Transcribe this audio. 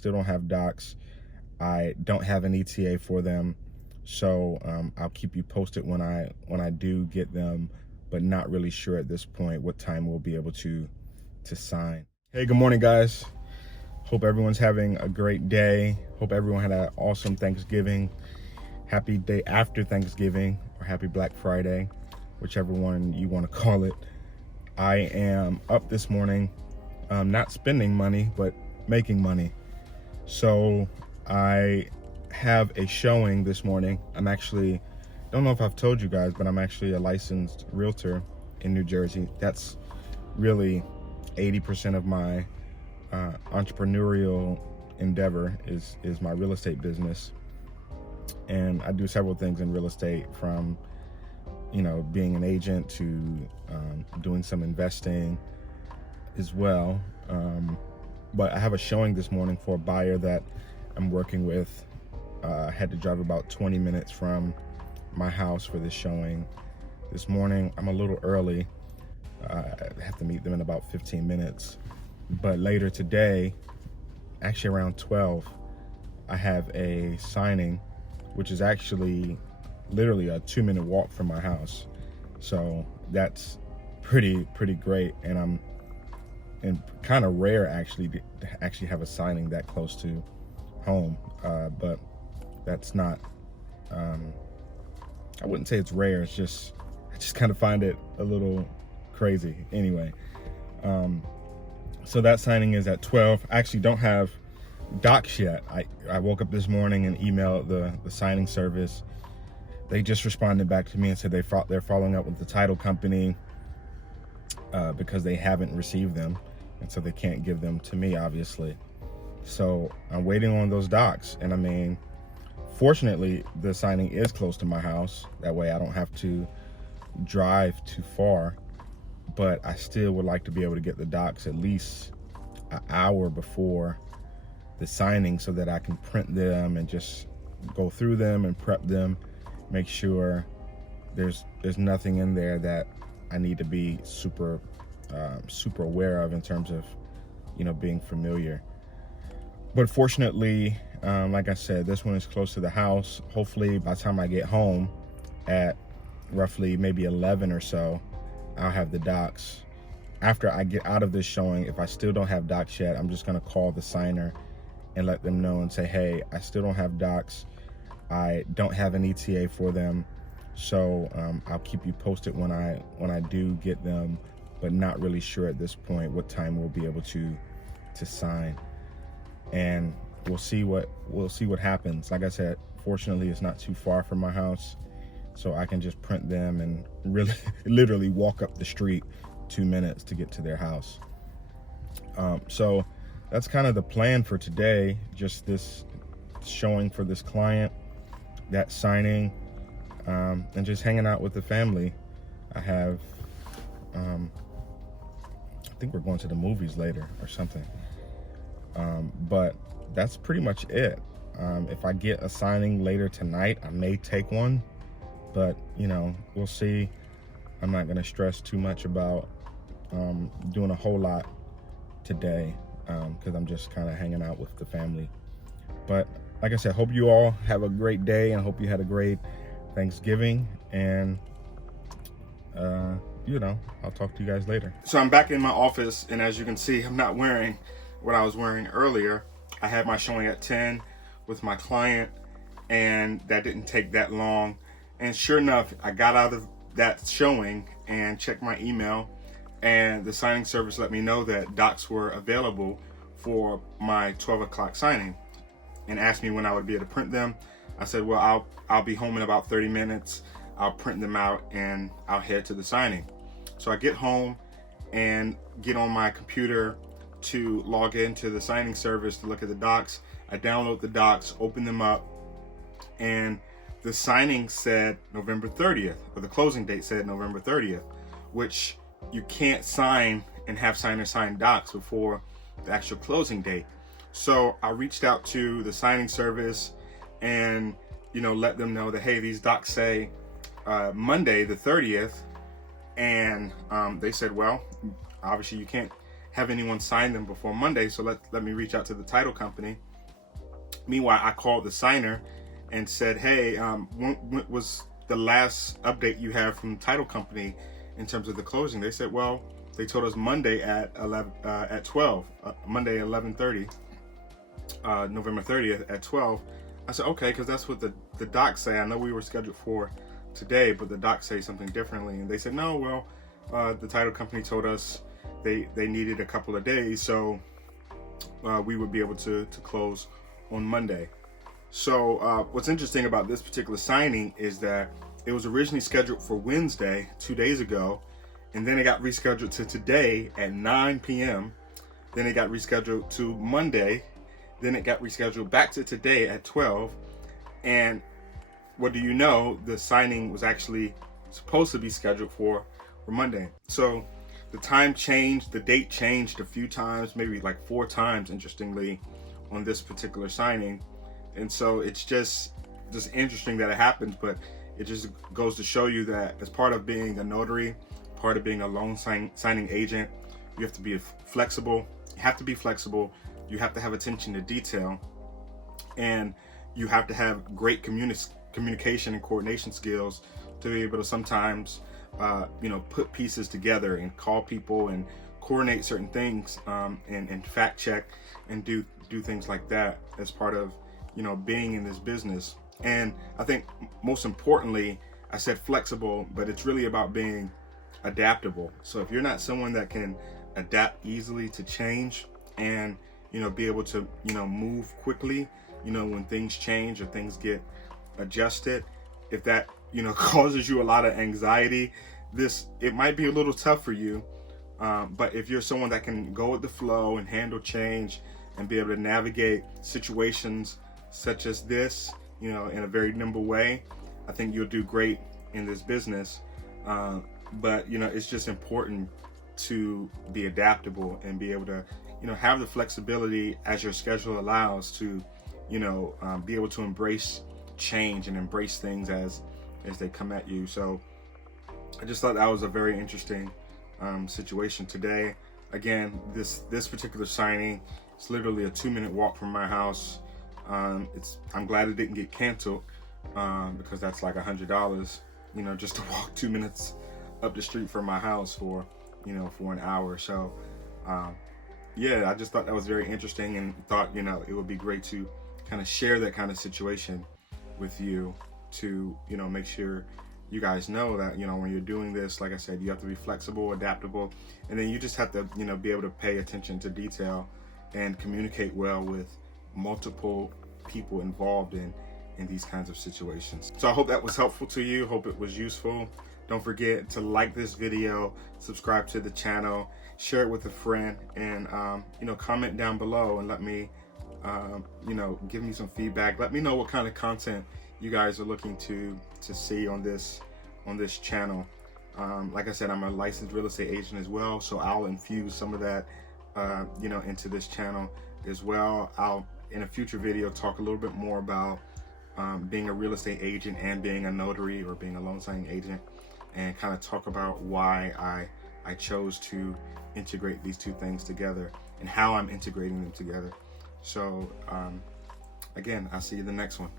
still don't have docs. I don't have an ETA for them, so I'll keep you posted when I do get them, but not really sure at this point what time we'll be able to sign. Hey, good morning, guys. Hope everyone's having a great day. Hope everyone had an awesome Thanksgiving. Happy day after Thanksgiving, or happy Black Friday, whichever one you want to call it. I am up this morning, not spending money, but making money. So I have a showing this morning. I'm actually, don't know if I've told you guys, but I'm actually a licensed realtor in New Jersey. That's really 80% of my entrepreneurial endeavor is my real estate business. And I do several things in real estate, from being an agent to doing some investing as well. But I have a showing this morning for a buyer that I'm working with. I had to drive about 20 minutes from my house for this showing this morning. I'm a little early. I have to meet them in about 15 minutes. But later today, actually around 12, I have a signing, which is actually literally a 2-minute walk from my house. So that's pretty great. And kind of rare actually to actually have a signing that close to home. But that's not, I wouldn't say it's rare. It's just, I just kind of find it a little crazy. Anyway, so that signing is at 12. I actually don't have docs yet. I woke up this morning and emailed the signing service. They just responded back to me and said they're following up with the title company because they haven't received them, and so they can't give them to me, obviously. So I'm waiting on those docs. And I mean, fortunately, the signing is close to my house. That way I don't have to drive too far. But I still would like to be able to get the docs at least an hour before the signing, so that I can print them and just go through them and prep them, make sure there's nothing in there that I need to be super aware of in terms of being familiar. But fortunately, like I said, this one is close to the house. Hopefully by the time I get home at roughly maybe 11 or so, I'll have the docs. After I get out of this showing, if I still don't have docs yet, I'm just gonna call the signer and let them know and say, hey, I still don't have docs. I don't have an ETA for them. So I'll keep you posted when I do get them, but not really sure at this point what time we'll be able to sign. And we'll see what happens. Like I said, fortunately it's not too far from my house, so I can just print them and really literally walk up the street 2 minutes to get to their house. So that's kind of the plan for today. Just this showing for this client, that signing, and just hanging out with the family. I have, I think we're going to the movies later or something. But that's pretty much it. If I get a signing later tonight, I may take one, but we'll see. I'm not gonna stress too much about doing a whole lot today, because I'm just kind of hanging out with the family. But like I said, hope you all have a great day, and hope you had a great Thanksgiving. And I'll talk to you guys later. So I'm back in my office, and as you can see, I'm not wearing what I was wearing earlier. I had my showing at 10 with my client, and that didn't take that long. And sure enough, I got out of that showing and checked my email, and the signing service let me know that docs were available for my 12 o'clock signing, and asked me when I would be able to print them. I said, well, I'll be home in about 30 minutes. I'll print them out and I'll head to the signing. So I get home and get on my computer to log into the signing service to look at the docs. I download the docs, open them up, and the signing said November 30th, or the closing date said November 30th, which you can't sign and have signers sign docs before the actual closing date. So I reached out to the signing service and let them know that, hey, these docs say Monday the 30th, and they said, well, obviously you can't have anyone sign them before Monday, so let me reach out to the title company. Meanwhile, I called the signer and said, hey, when was the last update you have from the title company in terms of the closing? They said, well, they told us Monday at 12, Monday at 11:30, November 30th at 12. I said, okay, because that's what the docs say. I know we were scheduled for today, but the docs say something differently. And they said, no, well, the title company told us they needed a couple of days, so we would be able to close on Monday. So what's interesting about this particular signing is that it was originally scheduled for Wednesday, 2 days ago, and then it got rescheduled to today at 9 p.m. Then it got rescheduled to Monday. Then it got rescheduled back to today at 12. And what do you know, the signing was actually supposed to be scheduled for Monday. So the time changed, the date changed a few times, maybe like 4 times, interestingly, on this particular signing. And so it's just interesting that it happens, but it just goes to show you that as part of being a notary, part of being a loan signing agent, you have to be flexible. You have to be flexible. You have to have attention to detail, and you have to have great communication and coordination skills to be able to sometimes, put pieces together and call people and coordinate certain things, and fact check and do things like that as part of, being in this business. And I think most importantly, I said flexible, but it's really about being adaptable. So if you're not someone that can adapt easily to change and, be able to, move quickly, when things change or things get adjusted, if that, causes you a lot of anxiety, it might be a little tough for you. But if you're someone that can go with the flow and handle change and be able to navigate situations such as this, in a very nimble way, I think you'll do great in this business. But, it's just important to be adaptable and be able to, have the flexibility as your schedule allows to, be able to embrace change and embrace things as they come at you. So I just thought that was a very interesting situation today. Again, this particular signing, it's literally a 2-minute walk from my house. I'm glad it didn't get canceled, because that's like $100, just to walk 2 minutes up the street from my house for an hour. So yeah, I just thought that was very interesting, and thought it would be great to kind of share that kind of situation with you to make sure you guys know that when you're doing this, like I said, you have to be flexible, adaptable, and then you just have to be able to pay attention to detail and communicate well with multiple people involved in these kinds of situations. So I hope that was helpful to you. Hope it was useful. Don't forget to like this video, subscribe to the channel, share it with a friend, and comment down below and let me give me some feedback. Let me know what kind of content you guys are looking to see on this channel. Like I said, I'm a licensed real estate agent as well, so I'll infuse some of that into this channel as well. I'll, in a future video, talk a little bit more about being a real estate agent and being a notary or being a loan signing agent, and kind of talk about why I chose to integrate these two things together and how I'm integrating them together. So again, I'll see you in the next one.